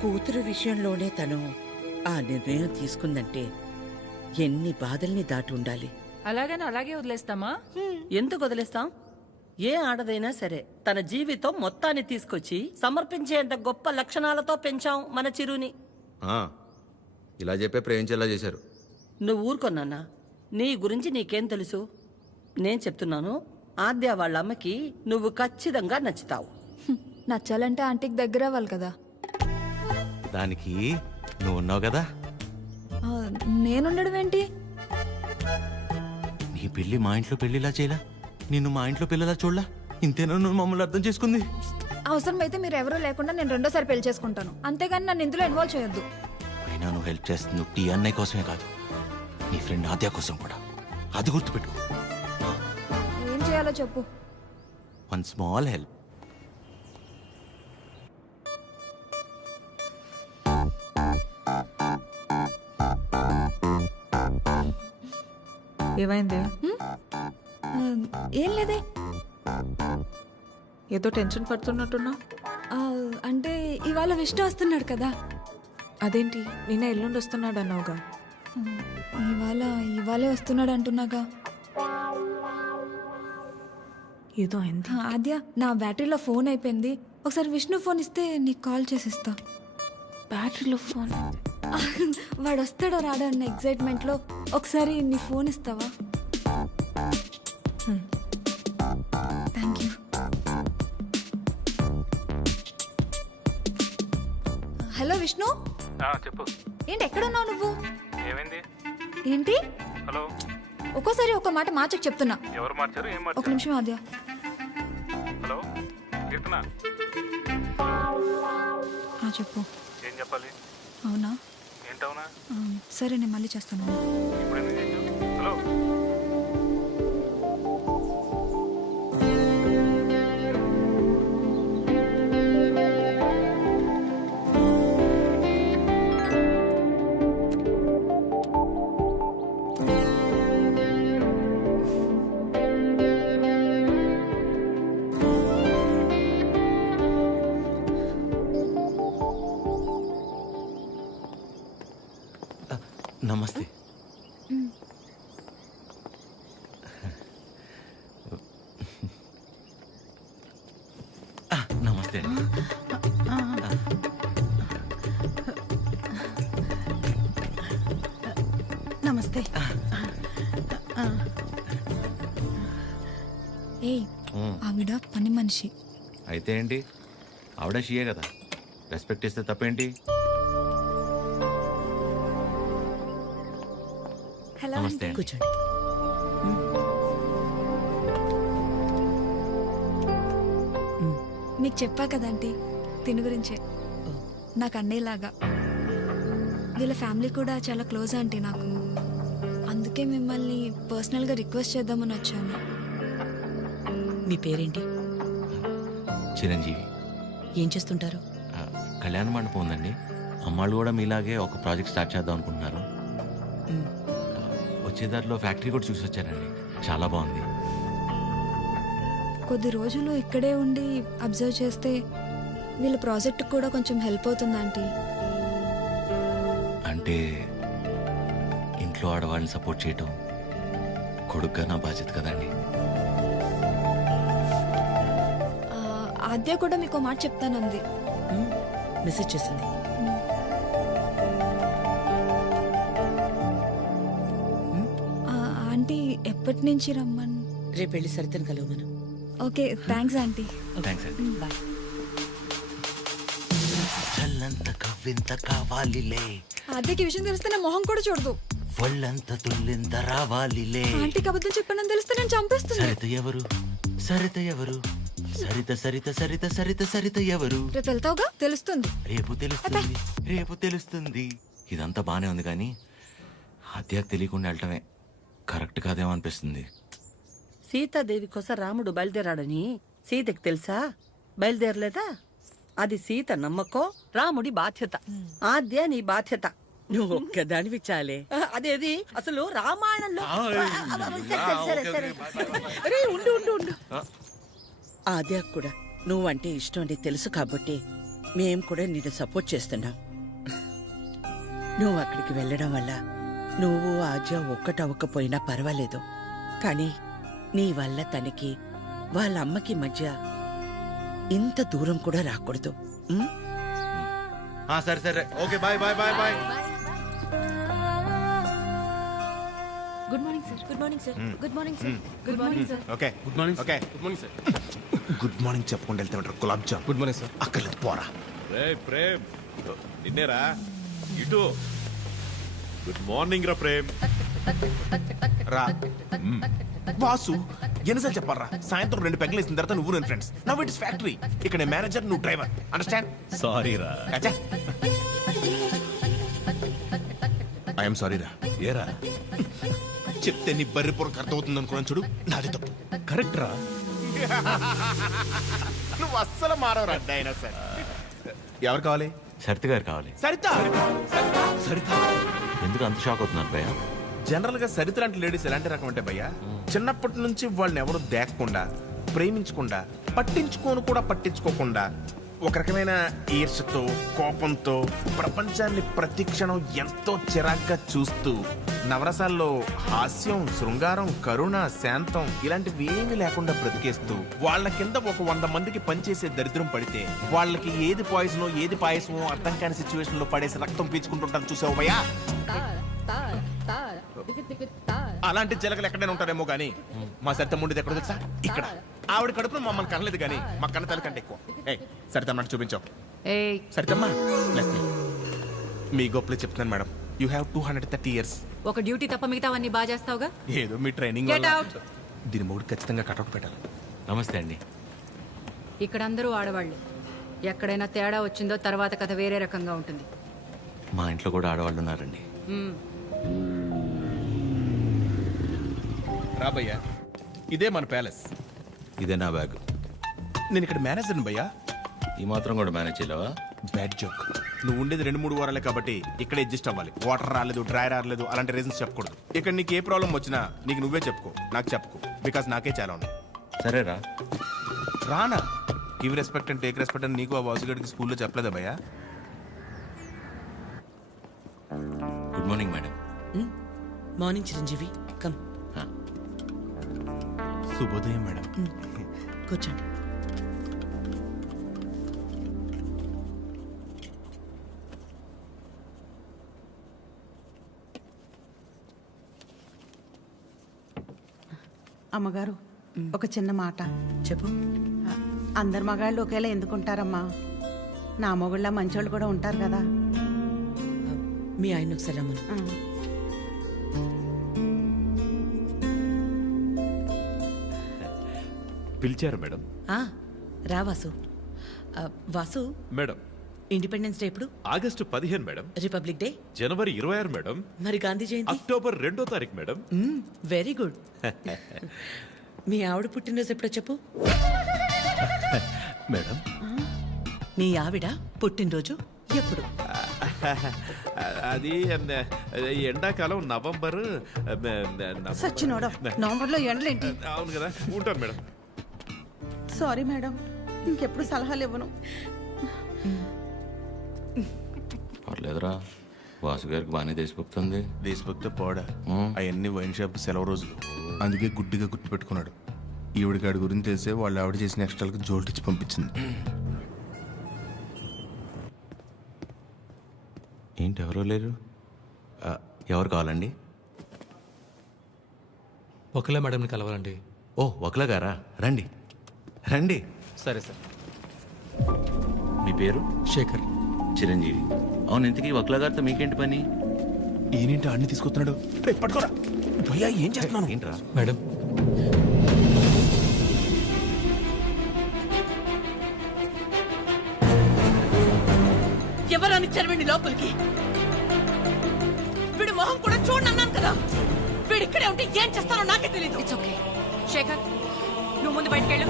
కూతురు విషయంలోనే తను ఆ నిర్ణయం తీసుకుందంటే ఎన్ని బాధల్ని దాటి ఉండాలి. అలాగని అలాగే వదిలేస్తామా? ఎందుకు వదిలేస్తాం? ఏ ఆడదైనా సరే తన జీవితం మొత్తాన్ని తీసుకొచ్చి సమర్పించేంత గొప్ప లక్షణాలతో పెంచాం మన చిరుని. ఇలా చెప్పే ప్రేమించేలా చేశారు. నువ్వు ఊరుకొన్నానా? నీ గురించి నీకేం తెలుసు? నేను చెప్తున్నాను, ఆద్య వాళ్ళ అమ్మకి నువ్వు ఖచ్చితంగా నచ్చుతావు. నచ్చాలంటే ఆంటీకి దగ్గర అవ్వాలి కదా. దానికి నువ్వు ఉన్నావు కదా. నేనుండడం ఏంటి? నీ పెళ్లి మా ఇంట్లో పెళ్లిలా చేయలా, నిన్ను మా ఇంట్లో పిల్లలా చూడలా. ఇంతేనా నువ్వు మమ్మల్ని అర్థం చేసుకుంది? అవసరమైతే మీరు ఎవరూ లేకుండా నేను రెండోసారి పెళ్లి చేసుకుంటాను, అంతేగాని నన్ను ఇందులో ఇన్వాల్వ్ చేయొద్దు. అయినా నువ్వు హెల్ప్ చేస్తుంది టీ అన్నయ్య కోసమే కాదు, నీ ఫ్రెండ్ ఆద్య కోసం కూడా. అది గుర్తుపెట్టుకో. ఏం చేయాలో చెప్పు. One small help. ఏమైంది? ఏం లేదే. ఏదో టెన్షన్ పడుతున్నట్టున్నా. అంటే ఇవాళ విష్ణు వస్తున్నాడు కదా. అదేంటి, నిన్న ఎల్లుండి వస్తున్నాడు అన్నావుగా. ఇవాళే వస్తున్నాడు అంటున్నాగా. ఏదో అయింది. ఆద్య, నా బ్యాటరీలో ఫోన్ అయిపోయింది. ఒకసారి విష్ణు ఫోన్ ఇస్తే నీకు కాల్ చేసిస్తా. బ్యాటరీలో ఫోన్? వాడు వస్తాడో రాడో అన్న ఎక్సైట్మెంట్ లో ఒకసారి నీ ఫోన్ ఇస్తావా? Thank you. హలో విష్ణు. చెప్పు. ఏంటి ఎక్కడున్నావు నువ్వు? ఏమైంది? ఏంటి? హలో. ఒక్కోసారి ఒక మాట మార్చకు చెప్తున్నా. ఎవరు మార్చారు? ఏం మార్చారు? ఒక నిమిషం ఆద్య. హలో కీర్తన. చెప్పు. ఏం చెప్పాలి? అవునా? ఏంటవునా? సరే నేను మళ్ళీ చేస్తాను. ఇప్పుడు ఎందుకు చేసావు? హలో. నమస్తే. నమస్తే అండి. నమస్తే. ఏయ్, ఆవిడ పని మనిషి. అయితే ఏంటి, ఆవిడ షియే కదా, రెస్పెక్ట్ ఇస్తే తప్పేంటి? హలో. నమస్తే. కూర్చోండి. మీకు చెప్పా కదంటీ తిని గురించే. నాకు అన్నయ్యలాగా. వీళ్ళ ఫ్యామిలీ కూడా చాలా క్లోజ్ ఆంటీ నాకు. అందుకే మిమ్మల్ని పర్సనల్గా రిక్వెస్ట్ చేద్దామని వచ్చాను. మీ పేరేంటి? చిరంజీవి. ఏం చేస్తుంటారు? కళ్యాణ మండపం ఉందండి. అమ్మాళ్ళు కూడా మీలాగే ఒక ప్రాజెక్ట్ స్టార్ట్ చేద్దాం అనుకుంటున్నారు. వచ్చేదారిలో ఫ్యాక్టరీ కూడా చూసి వచ్చారండి, చాలా బాగుంది. కొద్ది రోజులు ఇక్కడే ఉండి అబ్జర్వ్ చేస్తే వీళ్ళ ప్రాజెక్ట్ కూడా కొంచెం హెల్ప్ అవుతుంది ఆంటీ. అంటే ఇంట్లో ఆడవాళ్ళని సపోర్ట్ చేయటం కొడుగ్గా నా బాధ్యత కదండి. ఆద్య కూడా మీకు మాట చెప్తానంది. మెసేజ్ చేసింది. ఆంటీ ఎప్పటి నుంచి రమ్మని? రేపు వెళ్ళి సరితను కలవమను. Okay, thanks aunty. థ్యాంక్స్ అండి. బాయ్. చల్లంత కవ్వింత కావాలిలే, ఆద్యకి విషయం తెలిస్తే నా మొహం కూడా చూడదు. ఒళ్ళంత తుల్లింత రావాలిలే. ఆంటీకి అబద్ధం చెప్పానని తెలిస్తే నేను చంపేస్తుంది. సరిత ఎవరు? సరిత ఎవరు? సరిత సరిత సరిత సరిత సరిత ఎవరు? రేపు వెళ్తావుగా, తెలుస్తుంది. రేపు తెలుస్తుంది, రేపు తెలుస్తుంది. ఇదంతా బానే ఉంది కానీ హత్యకు తెలియకుండా వెళ్ళటమే కరెక్ట్ కాదేమో అనిపిస్తుంది. సీతాదేవి కోసం రాముడు బయలుదేరాడని సీతకి తెలుసా? బయలుదేరలేదా? అది సీత నమ్మకం, రాముడి బాధ్యత. ఆద్య నీ బాధ్యత. నువ్వు ఒక్కదానివి చాలే. అదేది అసలు రామాయణంలో. అరే ఉండు ఉండు ఉండు. ఆద్య కూడా నువ్వంటే ఇష్టం అని తెలుసు కాబట్టి మేం కూడా నిన్ను సపోర్ట్ చేస్తున్నాం. నువ్వు అక్కడికి వెళ్ళడం వల్ల నువ్వు ఆజ్య ఒక్కటవ్వకపోయినా పర్వాలేదు, కానీ నీ వల్ల తనకి వాళ్ళ అమ్మకి మధ్య ఇంత దూరం కూడా రాకూడదు. ఉం? సరే సరే, okay, bye bye bye bye. Good morning sir. Good morning sir. Good morning sir. Good morning sir. Okay good morning okay good morning sir. Good morning చెప్పుకుంటూ వెళ్తే ఉంటారు gulab jam. Good morning sir. అక్కర్లేదు పోరా. రే ప్రేమ్, నిన్నేరా ఇటు. గుడ్ మార్నింగ్ రా ప్రేమ్. రా వాసు, ఎన్నిసార్లు చెప్పాలరా? సాయంత్రం 2 పెగ్గలు వేసిన తర్వాత నువ్వు నేను ఫ్రెండ్స్. Now it's factory. ఇక్కడ నేను మేనేజర్, నువ్వు డ్రైవర్. అండర్స్టాండ్? సారీ రా. ఐఎమ్ సారీ రా. ఏరా చెప్తే నీ బర్రి పొరకు అర్థమవుతుంది అనుకున్నాను చూడు, నాది తప్పు. కరెక్ట్ రా. నువ్వు అస్సలు మారవరా డైనోసార్. ఎవరు కావాలి? సరిత గారు కావాలి. సరిత. సరిత ఎందుకు అంత షాక్ అవుతున్నారు భయ్య? జనరల్ గా సరిత లాంటి లేడీస్ ఎలాంటి రకం అంటే భయ్యా, చిన్నప్పటి నుంచి వాళ్ళని ఎవరు దేకకుండా, ప్రేమించకుండా, పట్టించుకోను కూడా పట్టించుకోకుండా, ఒక రకమైన ఈర్ష్యతో, కోపంతో ప్రపంచాన్ని ప్రతి క్షణం ఎంతో చిరాగ్గా చూస్తూ, నవరసాల్లో హాస్యం, శృంగారం, కరుణ, శాంతం ఇలాంటివి ఏమీ లేకుండా బ్రతికేస్తూ, వాళ్ళ కింద ఒక 100 మందికి పనిచేసే దరిద్రం పడితే వాళ్ళకి ఏది పాయిజనో ఏది పాయసమో అర్థం కాని సిచ్యువేషన్ లో పడేసి రక్తం పీల్చుకుంటుంటారు. చూసావు భయ్యా? అలాంటి జలగలు ఎక్కడైనా ఉంటారేమో గానీ మా సరిత ముండిది ఎక్కడ తెలుసా? ఇక్కడ. ఆవిడ కడుపులో మమ్మల్ని కనలేదు కానీ మా కన్న తల్లి కంటే ఎక్కువ. సరితమ్మ చూపించావు. సరితమ్మా మీ గొప్పలు చెప్తున్నాను మేడం. You have 230 years. ఒక డ్యూటీ తప్ప మిగతావన్నీ బాగా చేస్తావుగా. ఏదో మీ ట్రైనింగ్ Get out. దీని మూడు ఖచ్చితంగా కటౌట్ పెట్టాలి. నమస్తే అండి. ఇక్కడ అందరూ ఆడవాళ్ళు. ఎక్కడైనా తేడా వచ్చిందో తర్వాత కథ వేరే రకంగా ఉంటుంది. మా ఇంట్లో కూడా ఆడవాళ్ళు ఉన్నారండి. రాబయ్యా, ఇదే మన ప్యాలెస్. ఇదే నా బ్యాగ్. నేను ఇక్కడ మేనేజర్ని భయ్యా. ఈ మాత్రం కూడా మేనేజ్ చేయలేవా? Bad joke. నువ్వు ఉండేది 2-3 వారాలే కాబట్టి ఇక్కడ అడ్జస్ట్ అవ్వాలి. వాటర్ రాలేదు, డ్రై రాలేదు అలాంటి రీజన్స్ చెప్పకూడదు. ఇక్కడ నీకు ఏ ప్రాబ్లం వచ్చినా నీకు నువ్వే చెప్పుకో, నాకు చెప్పుకో. బికాస్ నాకే చాలా ఉన్నాయి. సరేరా. రానా? Give respect and take respect అని నీకు ఆ వాసుగడికి స్కూల్లో చెప్పలేదా భయ్యా? Good morning madam. Morning Chiranjeevi, come. శుభోదయం మేడం. కూర్చోండి. అమ్మగారు, ఒక చిన్న మాట చెప్పు. అందరు మగాళ్ళు ఒకేలా ఎందుకుంటారమ్మా? నా మొగుళ్ళ మంచోళ్ళు కూడా ఉంటారు కదా. మీ ఆయన ఒకసారి రమ్మను. పిలిచారు మేడం. రా Vasu. Vasu, madam independence day ఎప్పుడు? August 15 madam. రిపబ్లిక్ డే జనవరి 26 మేడం. మరి గాంధీ జయంతి? అక్టోబర్ 2వ తారీఖు మేడం. Very good. మీ ఆవిడ పుట్టినరోజు ఎప్పుడో చెప్పు. మేడం మీ ఆవిడ పుట్టినరోజు ఎప్పుడు? అది ఎండాకాలం నవంబర్. సచ్చినోడా, నవంబర్లో ఎండలేంటి? అవును కదా, ఉంటాను మేడం. సారీ మేడం, ఇంకెప్పుడు సలహాలు ఇవ్వను. పర్లేదురా, వాసు గారికి బాగానే దేశభక్తుంది. దేశభక్తి పోడా, అవన్నీ వైన్ షాప్ సెలవు రోజులు. అందుకే గుడ్డిగా గుర్తుపెట్టుకున్నాడు. ఈవిడికి ఆడి గురించి తెలిసే వాళ్ళు ఆవిడ చేసిన ఎక్స్ట్రాలకు జోల్టిచ్చి పంపించింది. ఏంటి ఎవరో లేరు? ఎవరు కావాలండి? ఒకలా మేడంని కలవాలండి. ఓ, ఒకలా గారా, రండి రండి. సరే సార్. మీ పేరు? శేఖర్. చిరంజీవి. అవును, ఇంతకీ ఒకలా గారితో మీకేంటి పని? ఈయనేంటి అన్ని తీసుకొస్తున్నాడు? పట్టుకోరా భయ్యా, ఏం చేస్తున్నాను? ఏంట్రా మేడం? ఎవరని చదివండి లోపలికి. వీడి మొహం కూడా చూడండి అన్నాను కదా. వీడు ఇక్కడే ఉంటే ఏం చేస్తానో నాకే తెలీదు. It's okay. శేఖర్, నువ్వు ముందు బయటికి వెళ్ళు.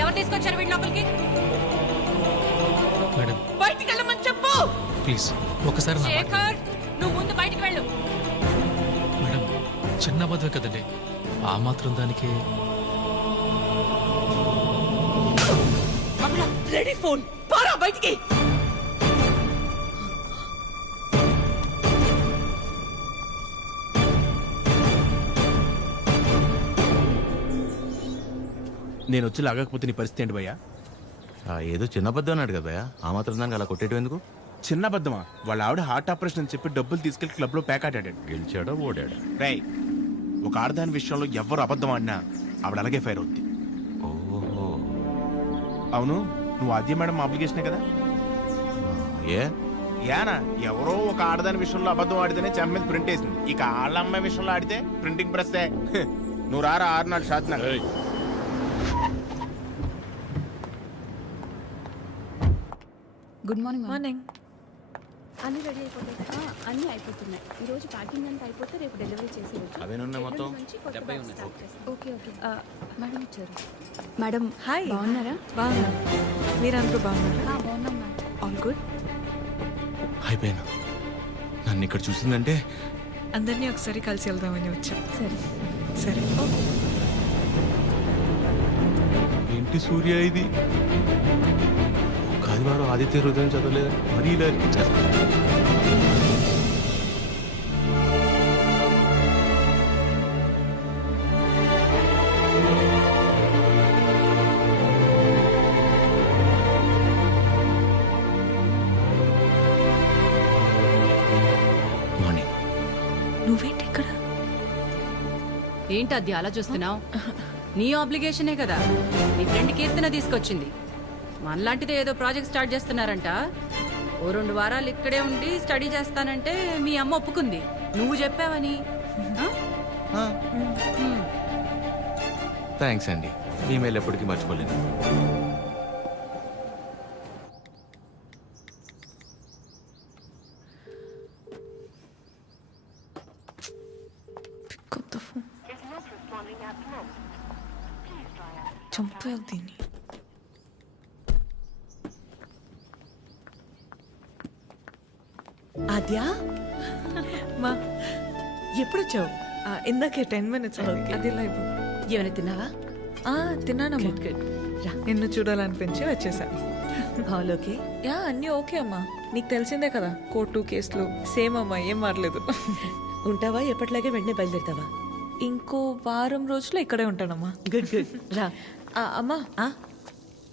ఎవరు తీసుకొచ్చారు వీడి లోపలికి? మేడం బయటికి వెళ్ళమని చెప్పు. ప్లీజ్ ఒకసారి నా మాట. శేఖర్, నువ్వు ముందు బయటికి వెళ్ళు. మేడం చిన్న అబద్ధం కదండి, ఆ మాత్రం దానికి. రెడీ ఫోన్ పారా బయటికి. నేను వచ్చి లాగకపోతే నీ పరిస్థితి ఏంటి భయ్యా? ఏదో చిన్న అబద్ధం అన్నాడు కదా భయ్యా, ఆ మాత్రం దానికి అలా కొట్టేయడం ఎందుకు? చిన్న అబద్ధమా? వాళ్ళ ఆవిడ హార్ట్ ఆపరేషన్ అని చెప్పి డబ్బులు తీసుకెళ్లి క్లబ్లో ప్యాక్ ఆడాడు. గెలిచాడా ఓడాడా? రేయ్, ఒక ఆడదాని విషయంలో ఎవ్వరు అబద్ధం ఆడినా ఆవిడ అలాగే ఫైర్ అవుద్ది. ఓహో. అవును, నువ్వు ఆద్య మేడం అప్లికేషనే కదా? ఏ యానా ఎవరో ఒక ఆడదాని విషయంలో అబద్ధం ఆడితేనే చెంప మీద ప్రింట్ వేసింది. ఇక ఆళ్ళ అమ్మాయి విషయంలో ఆడితే ప్రింటింగ్ ప్రెస్. నువ్వు రారా 6 నాడు షాత్ నాకు. Good morning morning. అన్ని రెడీ అయిపోతాయి. అన్నీ అయిపోతున్నాయి. ఈ రోజు ప్యాకింగ్ అంతా అయిపోతే రేపు డెలివరీ చేసేయచ్చు. అవేనున్నాయి మొత్తం? Okay okay. మేడం వచ్చారు. Madam hi. బాగున్నారా? బాగున్నా. మీరందరూ బాగున్నారా? బాగున్నాం మ్యామ్. All good. అయిపోయాను. నన్ను ఇక్కడ చూసిందంటే అందరినీ ఒకసారి కలిసి వెళ్దామని వచ్చాం. సరే సరే. ఏంటి సూర్య ఇది? ఒక ఆదివారం ఆదిత్య హృదయం చదవలేదు, మరీ ఇలా అనిపించారు. మార్నింగ్. నువ్వేంటి ఇక్కడ? ఏంటి అది అలా చూస్తున్నావు? నీ ఆబ్లిగేషనే కదా నీ ఫ్రెండ్ కీర్తన తీసుకొచ్చింది. మనలాంటిదే ఏదో ప్రాజెక్ట్ స్టార్ట్ చేస్తున్నారంట. ఓ 2 వారాలు ఇక్కడే ఉండి స్టడీ చేస్తానంటే మీ అమ్మ ఒప్పుకుంది. నువ్వు చెప్పావని. థ్యాంక్స్ అండి, ఈమెయిల్ ఎప్పటికీ మర్చిపోలేను. కొత్త ఫోన్ చంపేయాలి దీన్ని. ఆద్యా, మా ఎప్పుడొచ్చావు? ఇందాకే 10 minutes అయింది. అది లైవ్. ఏమైనా తిన్నావా? తిన్నానమ్మా. రా. నిన్ను చూడాలనిపించి వచ్చేసా. All okay? యా, అన్నీ ఓకే అమ్మా. నీకు తెలిసిందే కదా, కోర్టు కేసులు సేమ్ అమ్మా, ఏం మారలేదు. ఉంటావా? ఎప్పటిలాగే వెంటనే బయలుదేరుతావా? ఇంకో వారం రోజులు ఇక్కడే ఉంటానమ్మా. Good good. రా. అమ్మా,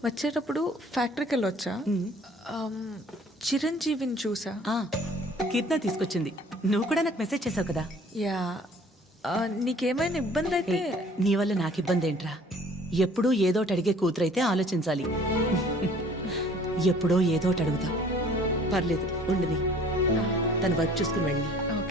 వచ్చేటప్పుడు ఫ్యాక్టరీకి వెళ్ళొచ్చా? చిరంజీవిని చూసా. కీర్తన తీసుకొచ్చింది. నువ్వు కూడా నాకు మెసేజ్ చేసావు కదా? యా. నీకేమైనా ఇబ్బంది అయితే? నీ వల్ల నాకు ఇబ్బంది ఏంట్రా? ఎప్పుడూ ఏదోటి అడిగే కూతురైతే ఆలోచించాలి. ఎప్పుడో ఏదోటి అడుగుతావు. పర్లేదు, ఉండని. తను వర్క్ చూసుకుని వెళ్ళి